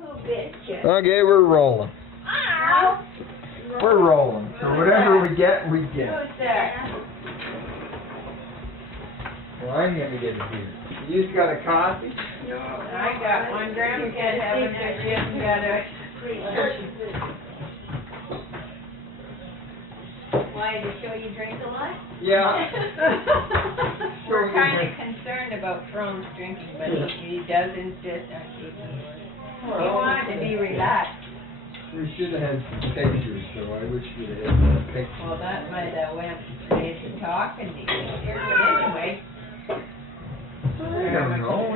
Okay, we're rolling. We're rolling. So whatever we get, we get. Well, I'm gonna get a beer. You just got a coffee? No, I got one. Grandma can't have it because she hasn't got a Why, to show you drink a lot? Yeah. We're kind of concerned about Frome's drinking, but he does insist on keeping it. He wanted to be relaxed. We should have had some pictures, so I wish we'd have had some pictures. Well, that might have went straight to talking to you here, but anyway. I don't know.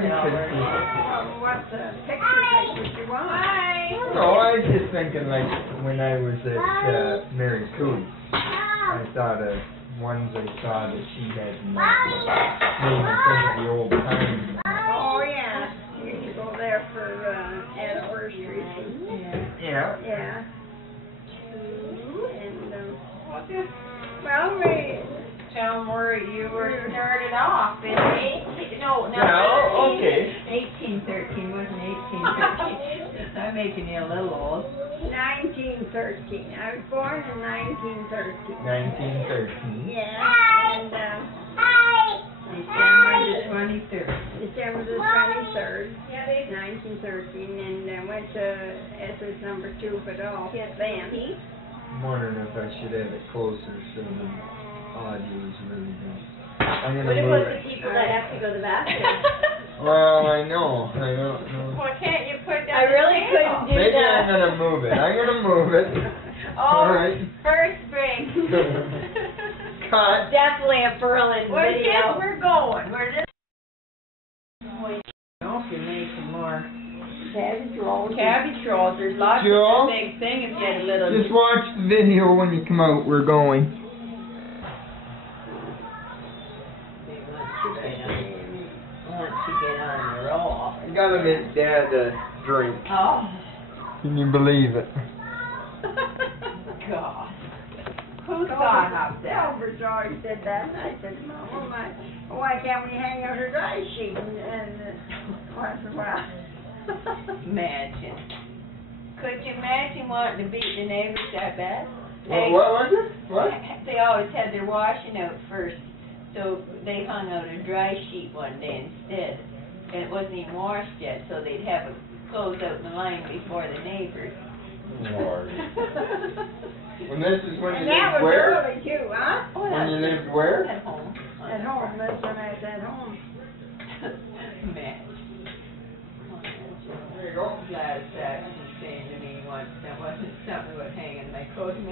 What pictures you want? Hi. No, I was just thinking like when I was at Mary Coo's, I thought of ones I saw that she had in made me think of the old times. Oh yeah, you used to go there for anniversaries. Yeah. Yeah. And well, we. Tell them where you were started off in 1813, wasn't 1813. I'm making you a little old. 1913. I was born in 1913. 1913. Yeah. And December the 23rd. December the 23rd, 1913, and went to SS number 2, but all then. I'm wondering if I should have it closer so the audio is really good. I'm gonna move it. People that have to go to the bathroom? Well, I know. I don't know. Well, can't you put that? I really couldn't do Maybe that. I'm gonna move it. I'm gonna move it. Oh, All right. first break. Cut. Definitely a Berlin video. We're going. We're just. No, if you make some more Cabbage rolls. cabbage rolls, there's lots Joe? of the big thing if you had a little. Just watch the video when you come out. We're going. Once you get on the roll. I gotta make Dad a drink. Oh. Can you believe it? God. Who thought of that? Albert always said that, and I said, Mom, why can't we hang out a dry sheet and once in a while? Imagine. Could you imagine wanting to beat the neighbors that bad? What was it? What? They always had their washing out first, so they hung out a dry sheet one day instead, and it wasn't even washed yet, so they'd have it closed out the line before the neighbors. Lord. When this is when you And that lived was where? early too, huh? When you lived where? At home. At home, that's when I was at home. Man. There you go. Glad Saxon was saying to me once that wasn't something about hanging my coat. She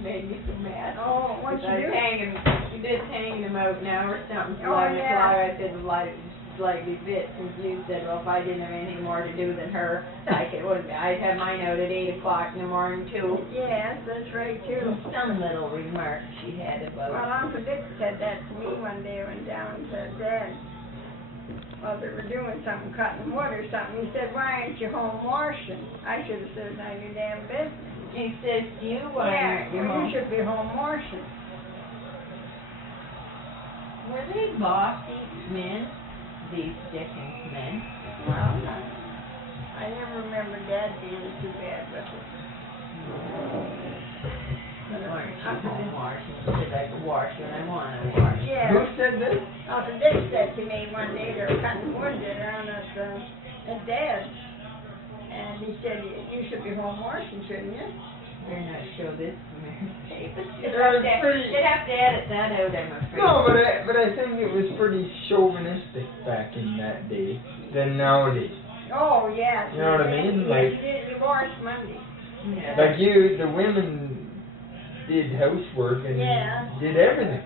made me so mad. Oh, what you do? You did hanging them out now or something. Oh, yeah. I did slightly bit since you said, well, if I didn't have anything more to do than her, I'd have mine out at 8 o'clock in the morning too. Yes, that's right too. Some little remark she had about. Well, Uncle Dick said that to me one day. I went down and said, Dad, well, they were doing something, cutting wood or something. He said, why aren't you home washing? I should have said, none of your damn business. He says to you, why aren't you home? You should be home washing. Were they bossy men, these Dickens men? Well, I never remember Dad being too bad with it. Weren't you home washing? Because I could wash when I want to wash. Yeah. Who said this? Uncle Dick said to me one day they were cutting wood down at Dad's. And he said, you should be home washing, shouldn't you? Better not show this to Mary Davis. They'd have to edit that out, I'm afraid. No, but I think it was pretty chauvinistic back in that day than nowadays. Oh, yeah. You know what I mean? Like, you wash Monday. Yeah. like the women did housework and did everything.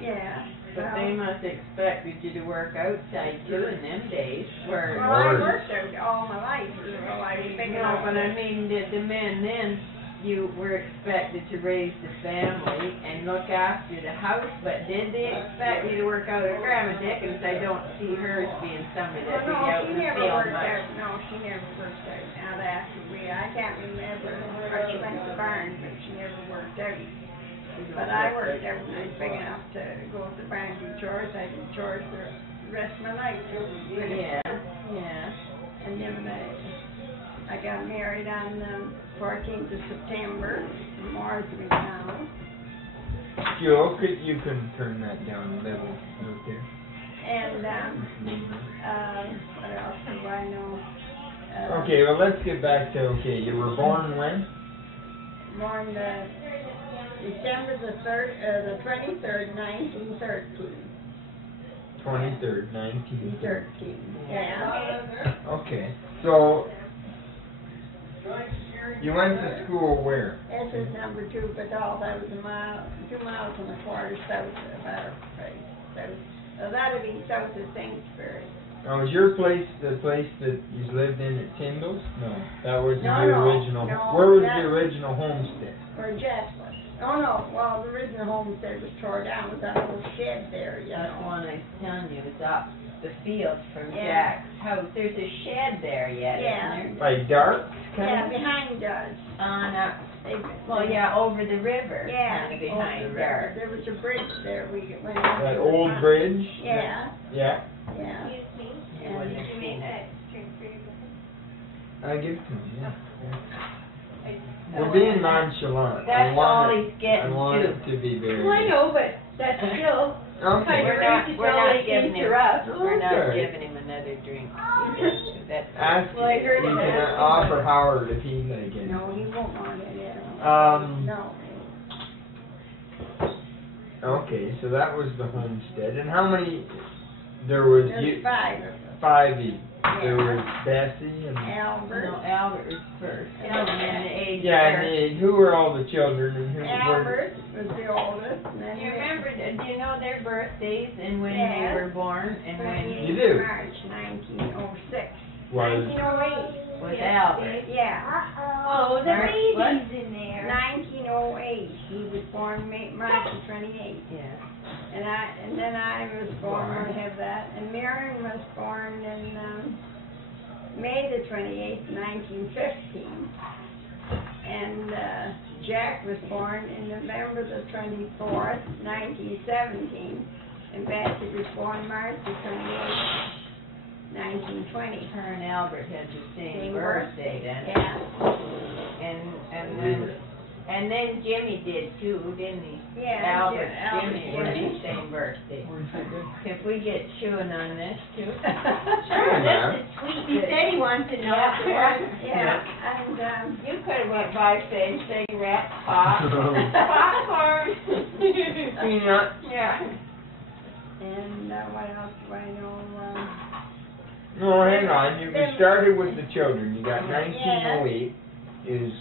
Yeah. But they must expected you to work outside too in them days. Where Well, I worked out all my life. Well, I was big enough. but I mean, did the men then, you were expected to raise the family and look after the house, but did they expect you to work out at Grandma Dickens? I don't see hers being somebody that would be out in the field much. No, she never worked out. Now that I can't remember where she went to the barn, but she never worked out. But I worked out when I was big enough to go to the barn and do chores. I did chores the rest of my life too. Yeah. And then I got married on the 14th of September, Martha McDonald. Joe, you can turn that down a little out there. And, what else do I know? Okay, well, let's get back to, okay, you were born when? Born December the 23rd, 1913. 23rd, 1913. Yeah. Okay, so you went to school where? This is number 2, but all that was 2 miles and a quarter south of our place. So that would be south of Saintsbury. Now, was your place the place that you lived in at Tyndall's? No, that was No, the no, original. no, Where was that- the original homestead? Or Jasper. Oh no, well, the original homestead was tore down, was that little shed there, you That's know. one I was telling you, it's up the field from Yeah. Jack's house. There's a shed there yet, Yeah. isn't there? Like dark? Yeah, behind us. Well, yeah, over the river, Yeah. kind of over behind the river. there. There was a bridge there, we went. That old bridge? Yeah, Yeah. yeah. You wouldn't have seen it. I give it to him, yeah. No, We're being nonchalant. That's all he's getting I want to. it to be very. Well, I know, but that's still Okay. kind We're not giving him, interrupt. we're not Okay. giving him another drink. That's Ask, Well, I heard you it can last offer time. Howard if he'd like it. No, he won't want it, Um, no. Okay, so that was the homestead. And how many, there was There's you, 5 of us. 5 each. There Yeah. was Bessie and... Albert. No, Albert was first. Albert and the age Yeah, first. and who were all the children and who were... Albert was the oldest, and then Do you remember, do you know their birthdays and when Yeah. they were born and when You do? March 1906. Was... 1908. was Albert? Yeah. Oh, the March what? baby's in there. 1908. He was born March the 28th. Yeah. And then I was born, I have that, and Miriam was born in May the 28th, 1915. And Jack was born in November the 24th, 1917. And Bessie was born March the 28th, 1920. Her and Albert had the same Same birthday then. Yeah. And then Jimmy did too, didn't he? Yeah. Albert, Albert, Jimmy yeah. had the same birthday. If we get chewing on this too. Sure, ma'am. This is sweet. He said he wants to know if you want. Yeah, and You could have went by saying cigarette, pop, popcorn. Peanut. Yeah. what else do I know? No, hang on. You started with the children. You got 1908 is...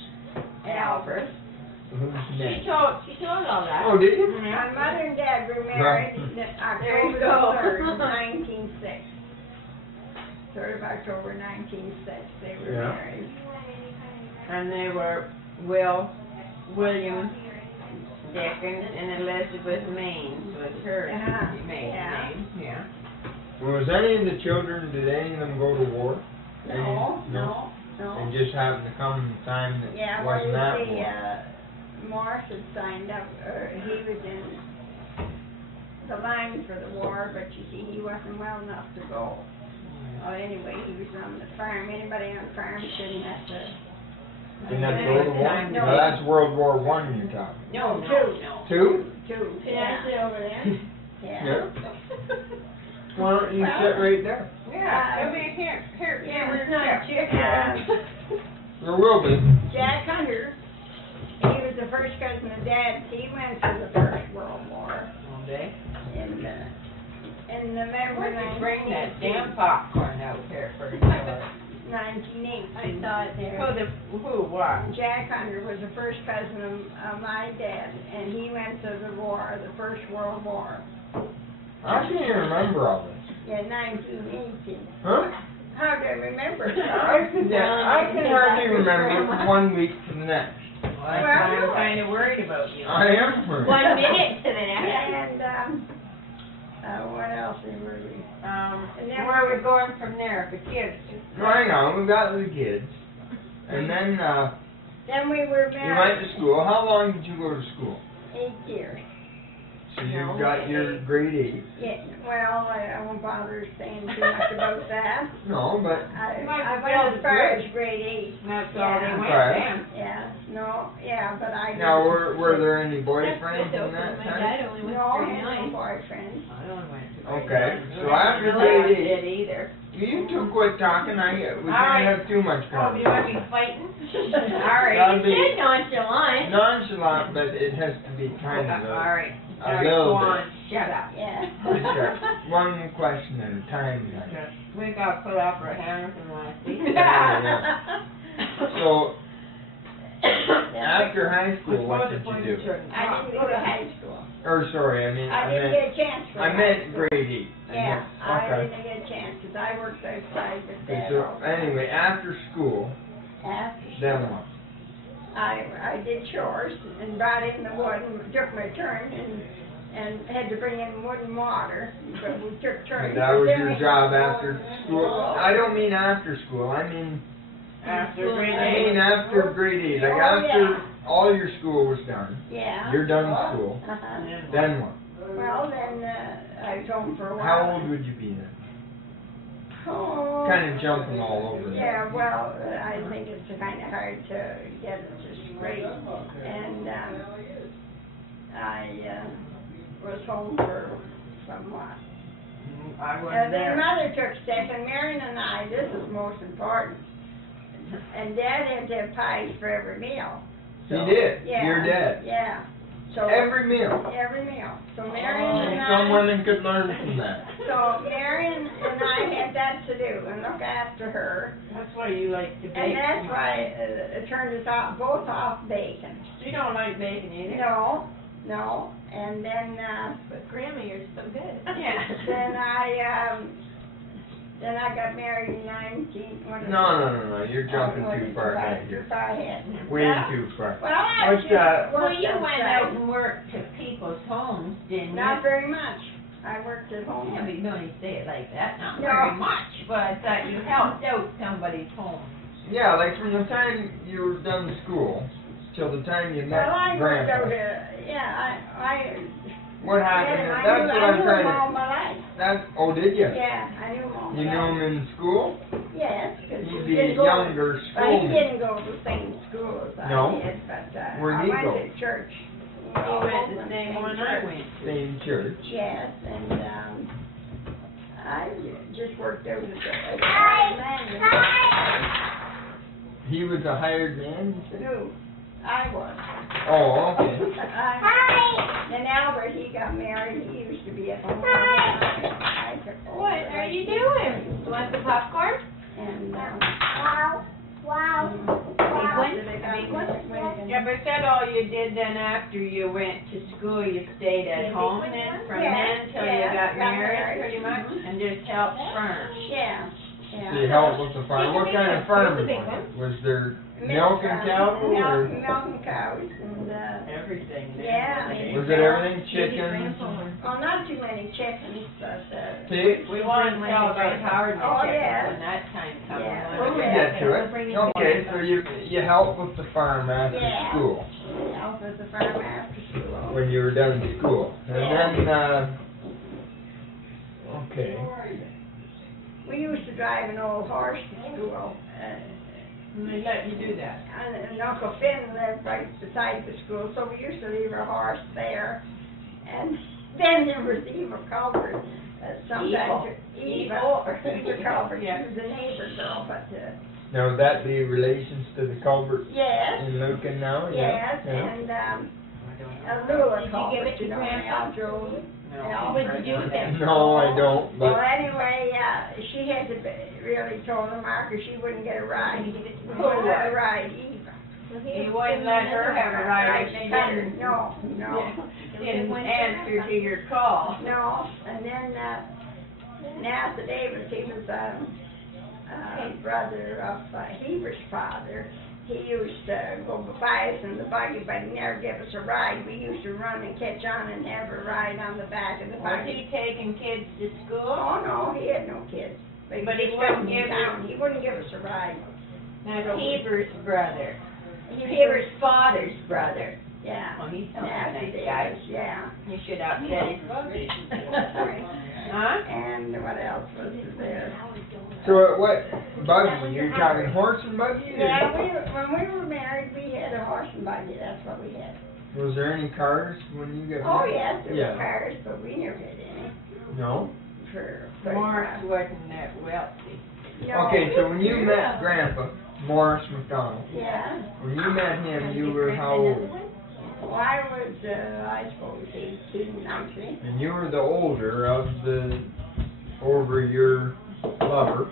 Albert. Who's She next? told all that. Oh, did you? My mother and dad were married There you October go. 3rd, 1906. 3rd of October 1906, they were Yeah. married. And they were William Dickens and Elizabeth Maines was her maiden Yeah. name. Yeah. Was any of the children, did any of them go to war? No. They just happened to come in a time that Yeah, well, wasn't that you see, war. Morse had signed up, he was in the line for the war, but you see, he wasn't well enough to go. Oh, anyway, he was on the farm. Anybody on the farm shouldn't have to. Didn't have to go to war? No. Well, that's World War I you're talking. No, Two? Two. Can I sit over there? Yeah. Why don't you sit right there? Yeah, come here, Yeah, we're it's not not chicken. There will be. Jack Hunter, he was the first cousin of Dad's. He went to the First World War Okay. in November Where'd you bring that 1918. damn popcorn out here for? 1918. I saw it there. What? Jack Hunter was the first cousin of my dad, and he went to the war, the First World War. How can you remember all this? In 1918. Huh? How do I remember? I can hardly remember from 1 week to the next. Well, that's why I'm kind of worried about you. I am for 1 minute to the next. And, what else were we? And then where are we going from there for kids? Hang on, we got the kids. And then, Then we were you went married to school. How long did you go to school? 8 years. So you got your grade 8. Yeah, well, I won't bother saying too much about that. No, but I Might went as be far good. as grade 8. That's all they Yeah. went Right. then. But I. now were there any boyfriends That's in so that My time? dad only went No, to I grade had no 9. boyfriend. I don't went to Okay, grade so nine. after No, grade I 8, did either. you two quit talking. We All can't right. have too much Oh, you want to be conversation. fighting? All Alright. That'll You be said nonchalant. nonchalant, but it has to be kind of a. Alright. a Alright, little go bit. on, shut up. Yeah. Just one question at a time. Like. We got put up our hands and last week. So after high school, what did you do? I didn't go to high school. Or sorry, I I didn't get a chance to go I to meant high school. grade 8. Yeah, I Okay. didn't get a chance, because I worked outside with Okay, Dad so all the time. anyway, after school, After then school, what? I did chores and brought in the wood and took my turn and had to bring in wood and water, but we took turns. And that was Then your we job had to go after in school? I don't mean after school, I mean After grade I 8. mean after grade 8, like Oh, after yeah. all your school was done. Yeah. You're done school. Uh-huh. Then what? Well, then, I was home for a while. How old would you be then? Oh. Kind of jumping all over Yeah, there. well, I think it's kind of hard to get it to straight. And, I, was home for somewhat. I wasn't Then there. Mother took sick, and Marion and I, this is most important, and Dad had to have pies for every meal. He did? Yeah. Your dad? Yeah. So Every meal? every meal. So Marion and Some I, women could learn from that. so Marion and I had that to do, and look after her. That's why you like to bake. And that's so much. why it turned us off, both off bacon. You don't like bacon either? No, and then, But Grandma, you're so good. Yeah. then I got married in 19. No, you're jumping too far ahead Too here. far ahead. Way Yeah. too far. Well, I What's just that? Well, worked you went out outside. and worked to people's homes, didn't you? Not very much. I worked at home. Yeah, but you don't say it like that, not No. very much, but I thought you helped out somebody's home. Yeah, like from the time you were done school till the time you met Well, I worked out, Grandpa. I What happened? yeah, That's what I I'm knew trying him all to. my life. Oh, did you? Yeah, I knew him all my You knew life. him in school? Yes, because He'd he be a didn't go. younger Well, he schoolman. didn't go to the same school as I No? did, but, Where'd I he went go? to church. You went the same one I went to. Same church. Yes, and, I just worked out as a man. He was a hired man, you said? No, I was. Oh, okay. And Albert, he got married, he used to be at home. I took over. What are you doing? You want some popcorn? And, Yeah, but said all you did then after you went to school, you stayed at home then from then till you got married pretty much and just helped farm. Yeah, So yeah. you helped with the farm. What kind of farm was it? Was there milk and cattle or? Milk and cows and, Everything. then. Yeah. Was it everything? Chickens? well, not too many chickens, but, Pigs? We want to tell about Howard and Oh, Chicken yeah. when that time comes. Yeah. We'll get to it. Okay, so you helped with the farm after Yeah. school, out at the farm after school. when you were done school. And then, okay. We used to drive an old horse to school, And they let you do that. and Uncle Finn lived right beside the school, so we used to leave our horse there. And then there was Eva Culver, sometimes. Eva Culver, she Yeah. was a neighbor girl, but, Now, would that be relations to the Culverts yes, in Lucan now? yes, Yeah. and, I don't know. Lula Did you Culver, give it to you know, Grandpa? Al drove. No. What did you do with them? No, I don't, Well, but, anyway, she had to really told the marker she wouldn't get a ride. Did you give it to Who Grandpa? would let a ride, Eva? You wouldn't let her have a ride if she didn't. No, Didn't answer to your call. no, and then, now Davis, he was, brother of, Heber's father. He used to go by us in the buggy, but he never gave us a ride. We used to run and catch on and have a ride on the back of the Was buggy. he taking kids to school? Oh, no, he had no kids. But he wouldn't give down. He wouldn't give us a ride. That's Heber's brother. He Heber's father's brother. Yeah. Oh, he's such a Nasty nice guy. days, yeah. You should upset his buggy. Huh? And what else was there? So what buggy? You're talking horse and buggy? Or Yeah, when we were married, we had a horse and buggy, that's what we had. was there any cars when you got Oh, married? yes, there Yeah. were cars, but we never had any No? for. Morris wasn't that wealthy. No. Okay, so when you met Grandpa, Morris McDonald, Yeah. when you met him, you were how old? Well, I was, I suppose 18, 19. And you were the older of the, over your lover.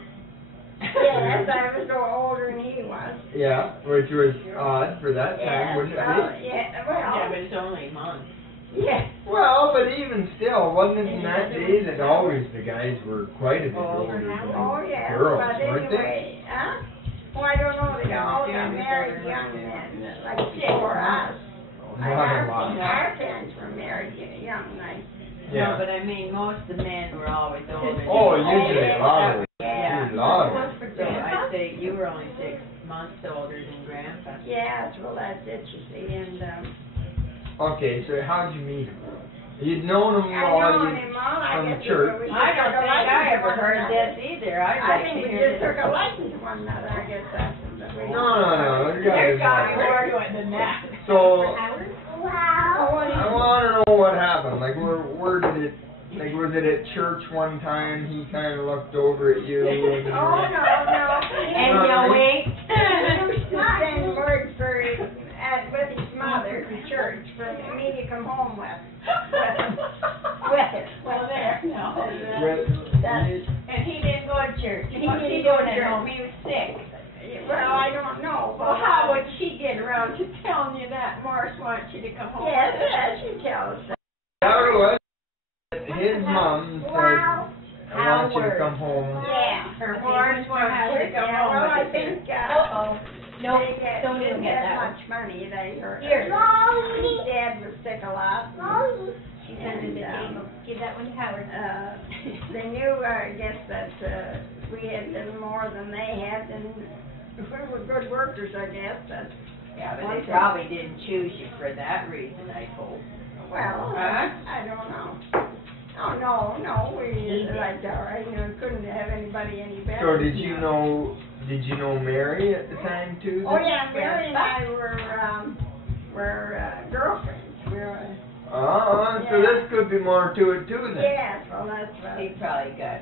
Yes, I was no older than he was. Yeah, which was odd for that time, Yes, wouldn't it well, be? yeah, Yeah, well, but it's only a month. yes. Well, but even still, wasn't it in that day that always the guys were quite a bit Oh, older than Oh, yeah, girls, but weren't they? anyway, huh? Well, I don't know, they all got married young men, like before us. Not a lot. Our parents were married young, like. No, Yeah. but I mean, most of the men were always older. Oh, usually a lot of, Yeah. a lot of. So I'd say you were only 6 months older than Grandpa. Yes, well, that's it, you see, and, Okay, so how'd you meet him? You'd known him I all know you, him all, I from guess. church. I don't think I ever heard this either. I I'd like think to we hear just this. took a liking to one another, I guess that's the way. No, you guys more know. to it than that. So, Wow. I wanna know what happened, like where did it, like was it at church one time, he kinda looked over at you and you Oh, no, no. And you winked. He used to send word for, with his mother to church for me to come home with her. Well, there, no. with, And he didn't go to church. He What's didn't he go to doing at church. home? He was sick. Well, I don't know. Well, how would she get around to telling you that Morris wants you to come home? Yes, yes, she tells us. how it was, his mom said, I want you to come home. Yeah. Her Morris wants you to come Yeah, home. well, I with think, Uh-oh. No, they don't even didn't get have that much money, they heard. Here. His dad was sick a lot. She sent it to me. Give that one to Howard. They knew, I guess, that, we had little more than they had, and we were good workers, I guess, but. Yeah, but they probably didn't choose you for that reason, I hope. Well, Huh? I don't know. Oh, no, we liked our, couldn't have anybody any better. So did you know Mary at the time too? Oh, yeah, Mary and I were girlfriends. We were, So this could be more to it too then. yes, well, that's right. He probably got